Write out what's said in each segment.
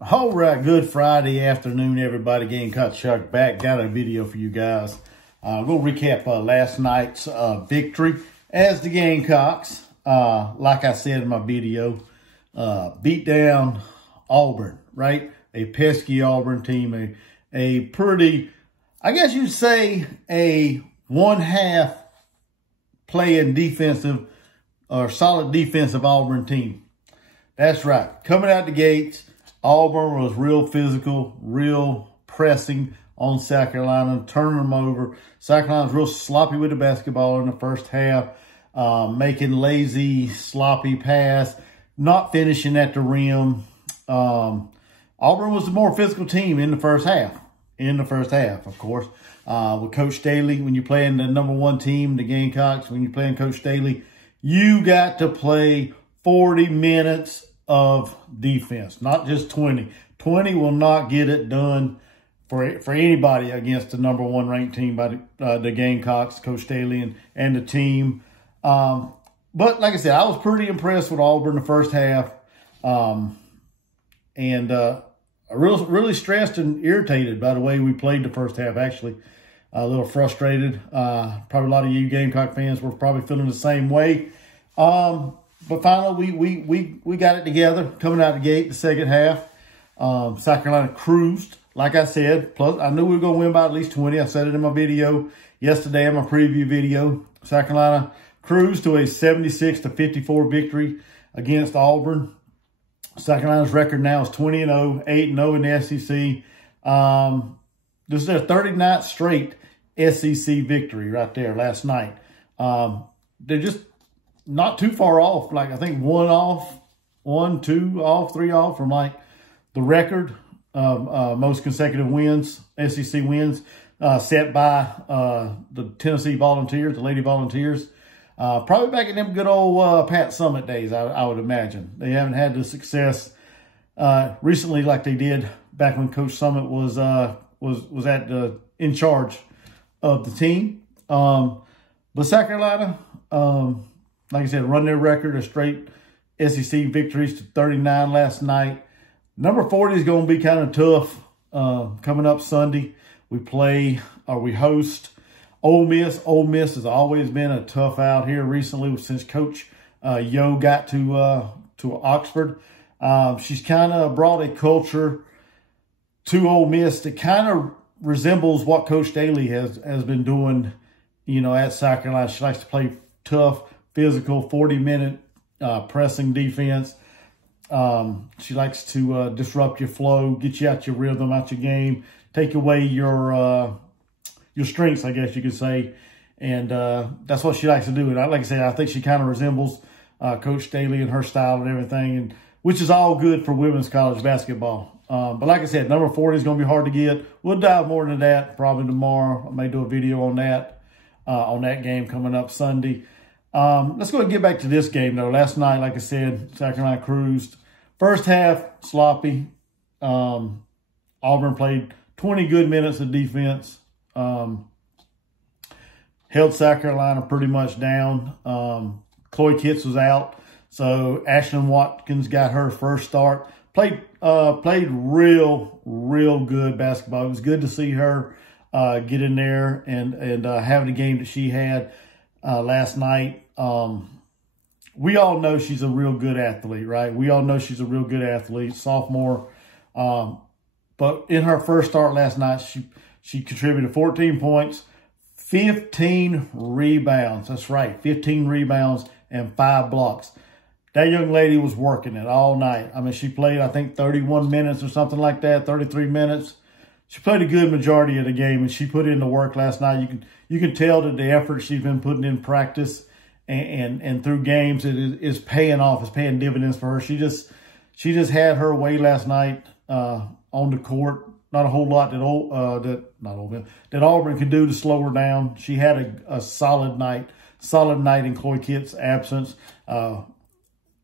All right, good Friday afternoon, everybody. Gamecock Chuck back. Got a video for you guys. We'll recap last night's victory as the Gamecocks, like I said in my video, beat down Auburn, right? A pesky Auburn team, a pretty, I guess you'd say, a one-half playing defensive or solid defensive Auburn team. That's right. Coming out the gates, Auburn was real physical, real pressing on South Carolina, turning them over. South Carolina was real sloppy with the basketball in the first half, making lazy, sloppy pass, not finishing at the rim. Auburn was the more physical team in the first half. Of course. With Coach Staley, when you're playing the #1 team, the Gamecocks, when you're playing Coach Staley, you got to play 40 minutes of defense, not just 20. 20 will not get it done for anybody against the #1 ranked team by the Gamecocks, Coach Staley and the team. But like I said, I was pretty impressed with Auburn the first half. Really stressed and irritated by the way we played the first half, actually. A little frustrated. Probably a lot of you Gamecock fans were probably feeling the same way. But finally, we got it together coming out of the gate the second half. South Carolina cruised, like I said. Plus, I knew we were going to win by at least 20. I said it in my video yesterday in my preview video. South Carolina cruised to a 76-54 victory against Auburn. South Carolina's record now is 20-0, 8-0 in the SEC. This is their 39th straight SEC victory right there last night. They're just not too far off. Like, I think 1, 2 off, 3 off from like the record of most consecutive wins, SEC wins, set by the Tennessee Volunteers, the Lady Volunteers. Probably back in them good old Pat Summitt days, I would imagine. They haven't had the success recently like they did back when Coach Summitt was in charge of the team. But South Carolina, like I said, run their record of straight SEC victories to 39 last night. Number 40 is going to be kind of tough coming up Sunday. We host Ole Miss. Ole Miss has always been a tough out here recently since Coach Yo got to Oxford. She's kind of brought a culture to Ole Miss that kind of resembles what Coach Staley has been doing, you know, at South Carolina. She likes to play tough, physical, 40-minute pressing defense. She likes to disrupt your flow, get you out your rhythm, out your game, take away your strengths, I guess you could say. And that's what she likes to do. And like I said, I think she kind of resembles Coach Staley and her style and everything, and which is all good for women's college basketball. But like I said, number 40 is going to be hard to get. We'll dive more into that probably tomorrow. I may do a video on that game coming up Sunday. Let's go and get back to this game, though. Last night, like I said, South Carolina cruised. First half, sloppy. Auburn played 20 good minutes of defense. Held South Carolina pretty much down. Chloe Kitts was out, so Ashlyn Watkins got her first start. Played real good basketball. It was good to see her get in there and have the game that she had last night. We all know she's a real good athlete, right? We all know she's a real good athlete, sophomore. But in her first start last night, she contributed 14 points, 15 rebounds. That's right, 15 rebounds and 5 blocks. That young lady was working it all night. I mean, she played, I think, 31 minutes or something like that, 33 minutes. She played a good majority of the game, and she put in the work last night. You can tell that the effort she's been putting in practice and through games is paying off. It's paying dividends for her. She just had her way last night on the court. Not a whole lot that Auburn could do to slow her down. She had a solid night in Chloe Kitts' absence.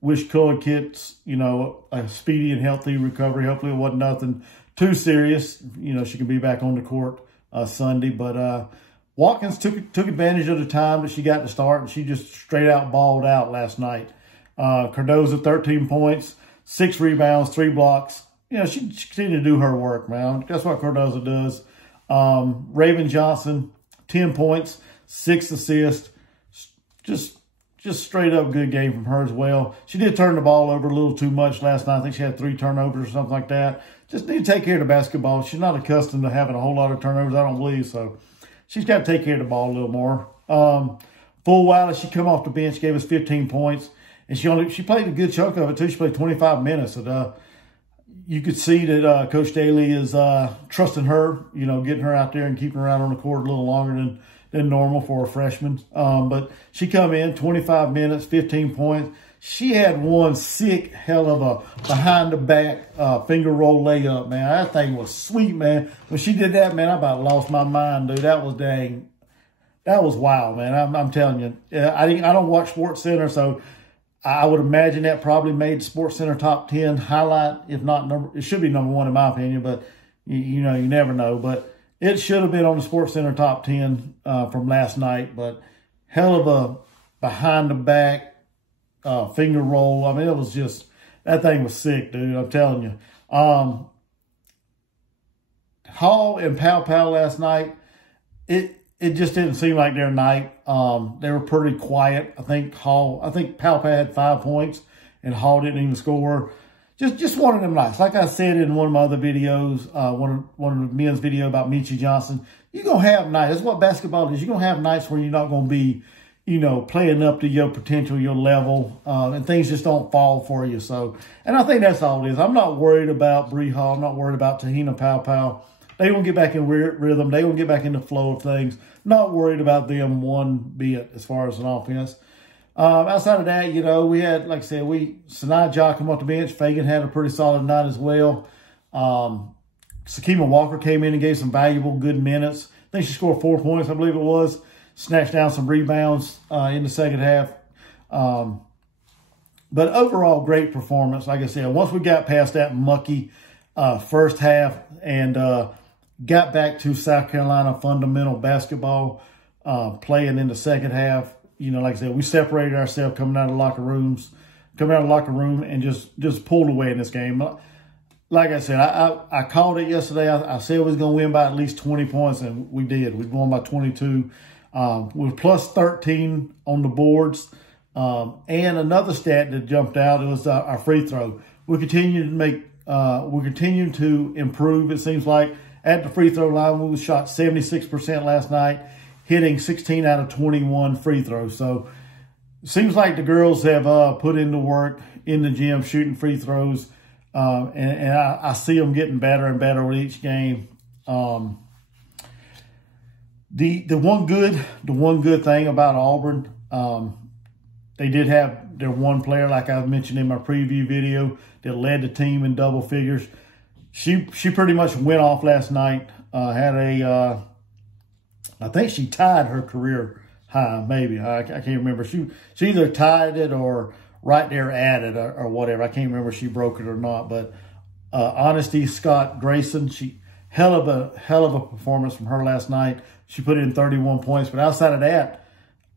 Wish Chloe Kitts, you know, a speedy and healthy recovery. Hopefully it wasn't nothing too serious. You know, she can be back on the court Sunday. But Watkins took advantage of the time that she got to start, and she just straight out balled out last night. Cardoza, 13 points, 6 rebounds, 3 blocks, she continued to do her work, man. That's what Cardozo does. Raven Johnson, 10 points, 6 assists. Just straight up good game from her as well. She did turn the ball over a little too much last night. I think she had 3 turnovers or something like that. Just need to take care of the basketball. She's not accustomed to having a whole lot of turnovers, I don't believe. So she's got to take care of the ball a little more. Full Wiley, she come off the bench, gave us 15 points. And she played a good chunk of it, too. She played 25 minutes. And, you could see that Coach Daly is trusting her, getting her out there and keeping her out on the court a little longer than normal for a freshman. But she come in, 25 minutes, 15 points. She had one sick hell of a behind-the-back finger roll layup, man. That thing was sweet, man. When she did that, man, I about lost my mind, dude. That was dang. That was wild, man. I'm telling you. I don't watch Sports Center, so I would imagine that probably made the Sports Center top 10 highlight, if not it should be number 1 in my opinion, but you never know. But it should have been on the Sports Center top 10 from last night. But hell of a behind the back finger roll. I mean, it was just, that thing was sick, dude. I'm telling you. Hall and Pow last night, it just didn't seem like their night. They were pretty quiet. I think Pow had 5 points and Hall didn't even score. Just one of them nights. Like I said in one of my other videos, one of the men's video about Michi Johnson, you're going to have nights. That's what basketball is. You're going to have nights where you're not going to be, playing up to your potential, your level, and things just don't fall for you. So, and I think that's all it is. I'm not worried about Bree Hall. I'm not worried about Tahina Pow. They will get back in rhythm. They will get back in the flow of things. Not worried about them one bit as far as an offense. Outside of that, we had, like I said, Sanaa Ja come off the bench. Fagan had a pretty solid night as well. Sakima Walker came in and gave some valuable, good minutes. I think she scored 4 points, I believe it was. Snatched down some rebounds in the second half. But overall, great performance. Like I said, once we got past that mucky first half and got back to South Carolina fundamental basketball, playing in the second half. Like I said, we separated ourselves coming out of the locker room and just pulled away in this game. Like I said, I called it yesterday. I said we was going to win by at least 20 points, and we did. We won by 22. We were plus 13 on the boards. And another stat that jumped out, it was our free throw. We continue to improve, it seems like. At the free throw line, we shot 76% last night, hitting 16 out of 21 free throws. So it seems like the girls have put in the work in the gym, shooting free throws. And I see them getting better and better with each game. The one good thing about Auburn, they did have their one player, like I mentioned in my preview video, that led the team in double figures. She pretty much went off last night. I think she tied her career high, maybe. I can't remember. She either tied it or right there at it or whatever. I can't remember if she broke it or not. But Honesty Scott Grayson, hell of a performance from her last night. She put in 31 points. But outside of that,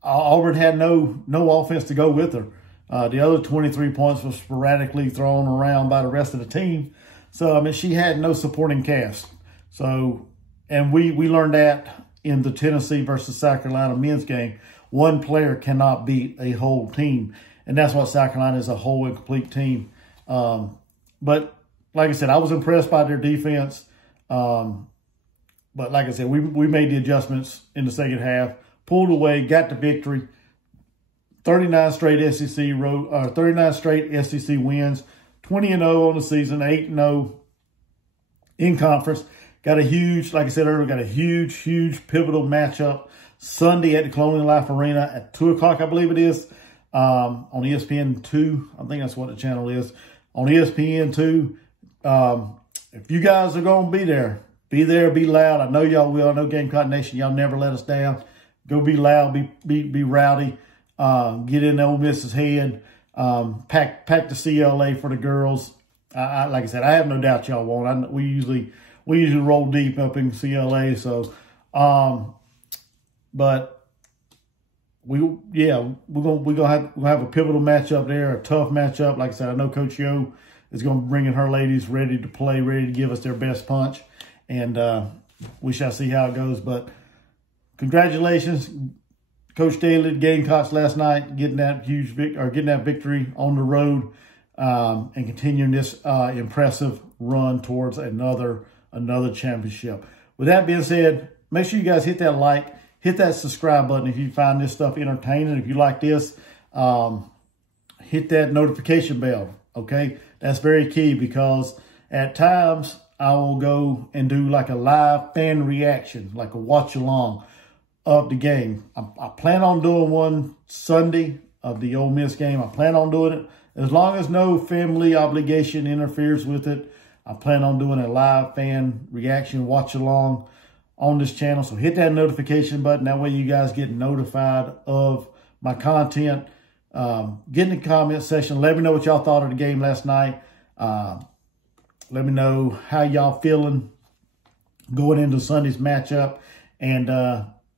Auburn had no offense to go with her. The other 23 points was sporadically thrown around by the rest of the team. So, I mean, she had no supporting cast. So, and we learned that in the Tennessee versus South Carolina men's game. One player cannot beat a whole team. And that's why South Carolina is a whole and complete team. But like I said, I was impressed by their defense. But like I said, we made the adjustments in the second half, pulled away, got the victory. 39 straight SEC wins, 20-0 on the season, 8-0 in conference. Got a huge, like I said earlier, got a huge pivotal matchup Sunday at the Colonial Life Arena at 2 o'clock, I believe it is, on ESPN2. I think that's what the channel is. On ESPN2. If you guys are going to be there, be loud. I know y'all will. I know Gamecock Nation, y'all never let us down. Go be loud, be rowdy. Get in Ole Miss's head. Pack the CLA for the girls. Like I said, I have no doubt y'all won't. We usually roll deep up in CLA. So, but we're gonna have a pivotal matchup there, a tough matchup. Like I said, I know Coach Yo is going to bring in her ladies ready to play, ready to give us their best punch. And we shall see how it goes. But congratulations, Coach Daly, Gamecocks last night, getting that victory on the road, and continuing this impressive run towards another championship. With that being said, make sure you guys hit that like, hit that subscribe button if you find this stuff entertaining. If you like this, hit that notification bell, okay? That's very key, because at times I will go and do like a live fan reaction, like a watch along of the game. I plan on doing one Sunday of the Ole Miss game. I plan on doing it. As long as no family obligation interferes with it, I plan on doing a live fan reaction watch along on this channel. So hit that notification button. That way you guys get notified of my content. Get in the comment section. Let me know what y'all thought of the game last night. Let me know how y'all feeling going into Sunday's matchup. And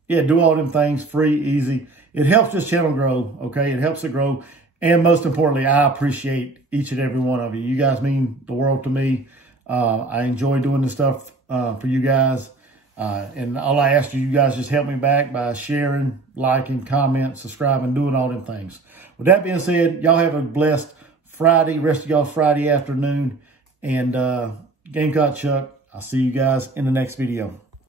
yeah, do all them things free, easy. It helps this channel grow, okay? It helps it grow. And most importantly, I appreciate each and every one of you. You guys mean the world to me. I enjoy doing this stuff for you guys. And all I ask you guys just help me back by sharing, liking, comment, subscribing, doing all them things. With that being said, y'all have a blessed Friday, rest of y'all's Friday afternoon. And Gamecock Chuck, I'll see you guys in the next video.